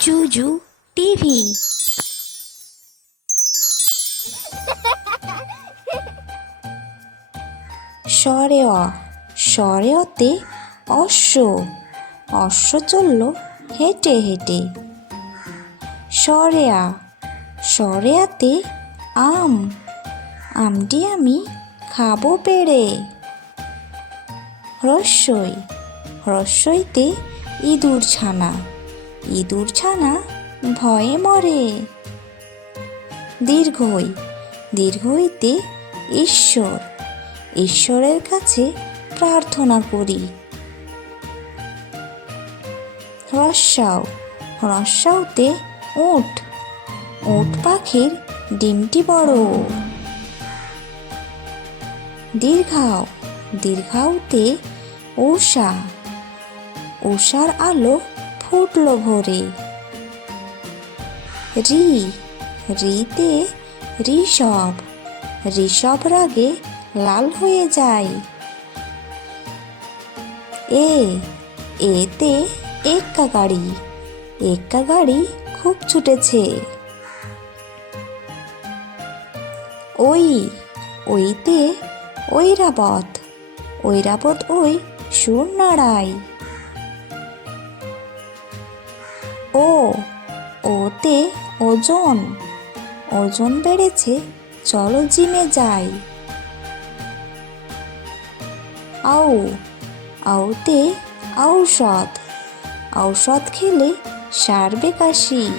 জুজু TV. স্বরে অ, স্বরে অতে অশ্ব, অশ্ব চলল হেঁটে হেঁটে। স্বরে আ, স্বরে আতে আম, আমটি আমি খাবো পেড়ে। হ্রস্বই, হ্রস্বইতে ইঁদুর ছানা, ইঁদুর ছানা ভয়ে মরে। দীর্ঘই, দীর্ঘইতে ঈশ্বর, ঈশ্বরের কাছে প্রার্থনা করি। হ্রস্বাউ, হ্রস্বাউতে উট, উট পাখির ডিমটি বড়। দীর্ঘাউ, দীর্ঘাউতে উষা, উষার আলো ফুটলো ভোরে। রি, রিতে ঋষভ, ঋষভ রাগে লাল হয়ে যায়। এ, এতে এক্কা গাড়ি, এক্কা গাড়ি খুব ছুটেছে। ওই, ওইতে ঐরাবত, ঐরাবত ওই সুর নাড়ায়। ও, ওতে ওজন, ওজন বেড়েছে চলো জিমে যাই। আউ, আউতে ঔষধ, ঔষধ খেলে সারবে কাশি।